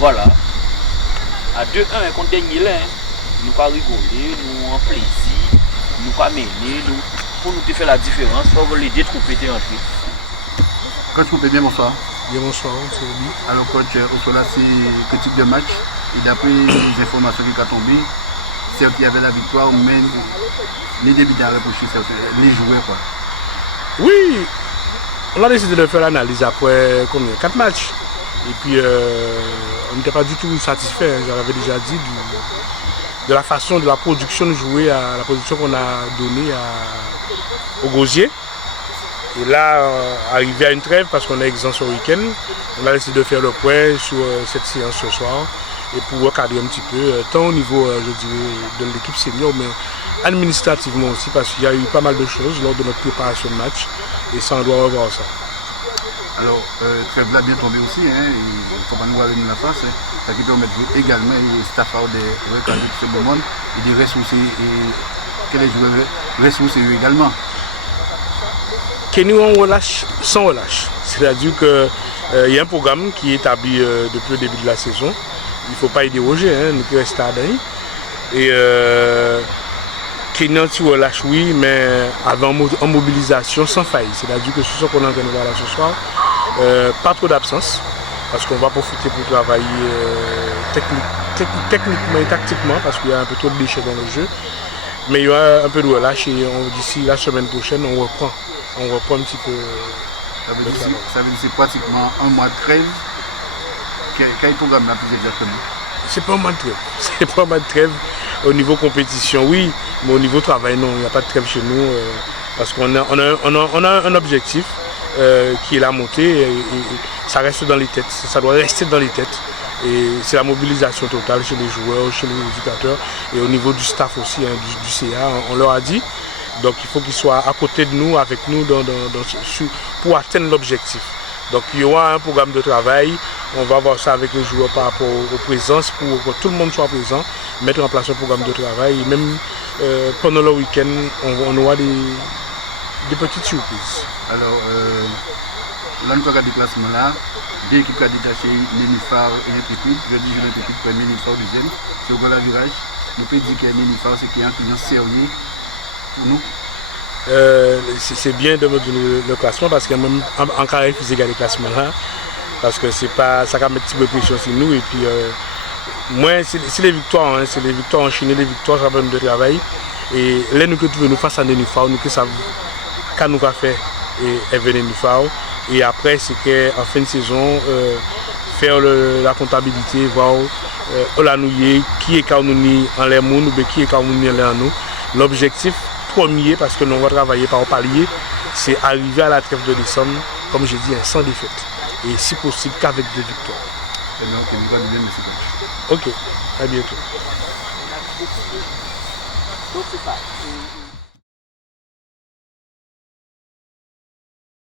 Voilà. À 2-1 contre dernier là, nous pas rigoler, nous en plaisir, nous pas mener, nous pour nous faire la différence, il faut que les deux troupes étaient entrées. Coach Poupé, bien bonsoir. Bien bonsoir, c'est Obi. Alors coach, Osola, c'est critique de match. Et d'après les informations qui sont tombées, certes il y avait la victoire, mais les débits à reprocher, les joueurs quoi. Oui, on a décidé de faire l'analyse après combien 4 matchs. Et puis on n'était pas du tout satisfait, j'avais déjà dit, de la façon de la production de jouer, à la production qu'on a donnée au Gosier. Et là, arrivé à une trêve, parce qu'on est exempt ce week-end, on a décidé de faire le point sur cette séance ce soir et pour recadrer un petit peu, tant au niveau, je dirais, de l'équipe senior, mais administrativement aussi, parce qu'il y a eu pas mal de choses lors de notre préparation de match et ça, on doit revoir ça. Alors, trêve là bien tombé aussi, hein, il ne faut pas nous voir la face, hein, ça qui permet de jouer également, et Stafford de recadrer tout ce moment, et de ressourcer, et que les joueurs ressourcent également. Que nous on relâche sans relâche. C'est-à-dire qu'il y a un programme qui est établi depuis le début de la saison. Il ne faut pas y déroger, hein, nous restons à Dany. Et que nous relâche, oui, mais en mobilisation sans faille. C'est-à-dire que ce qu'on est en train de voir là ce soir, pas trop d'absence, parce qu'on va profiter pour travailler techniquement et tactiquement, parce qu'il y a un peu trop de déchets dans le jeu. Mais il y aura un peu de relâche et d'ici la semaine prochaine, on reprend un petit peu. Ça veut dire que c'est pratiquement un mois de trêve. Quel programme là plus exactement? C'est pas un mois de trêve. C'est pas un mois de trêve au niveau compétition, oui, mais au niveau travail, non, il n'y a pas de trêve chez nous parce qu'on a un objectif qui est la montée et ça reste dans les têtes, ça doit rester dans les têtes. Et c'est la mobilisation totale chez les joueurs, chez les éducateurs et au niveau du staff aussi, hein, du CA, on leur a dit. Donc il faut qu'ils soient à côté de nous, avec nous, pour atteindre l'objectif. Donc il y aura un programme de travail, on va voir ça avec les joueurs par rapport aux présences, pour que tout le monde soit présent, mettre en place un programme de travail. Et même pendant le week-end, on aura des petites surprises. Alors, là nous avons des classements là, deux équipes qui ont détaché Nénuphar et l'Intrépide. Je dis l'Intrépide premier, Nénuphar deuxième. C'est au grand virage. Nous pouvons dire que Nénuphar c'est un client sérieux pour nous. C'est bien de me donner le classement parce qu'il y a même en carré physique à des classements là. Parce que c'est pas, ça va mettre un petit peu de pression sur nous. Et puis, moi, c'est les victoires, hein, c'est les victoires enchaînées, les victoires, ça va nous de travail. Et là, nous que tu veux nous face à Nénuphar, nous que ça qu'à nous va faire et venir Nénuphar. Et après, c'est qu'en fin de saison, faire la comptabilité, voir qui est Kaunouni en l'air moun ou qui est Kaunouni en l'air nous. L'objectif premier, parce que nous on va travailler par palier, c'est arriver à la trêve de décembre, comme j'ai dit, sans défaite. Et si possible qu'avec des victoires. Ok, à bientôt.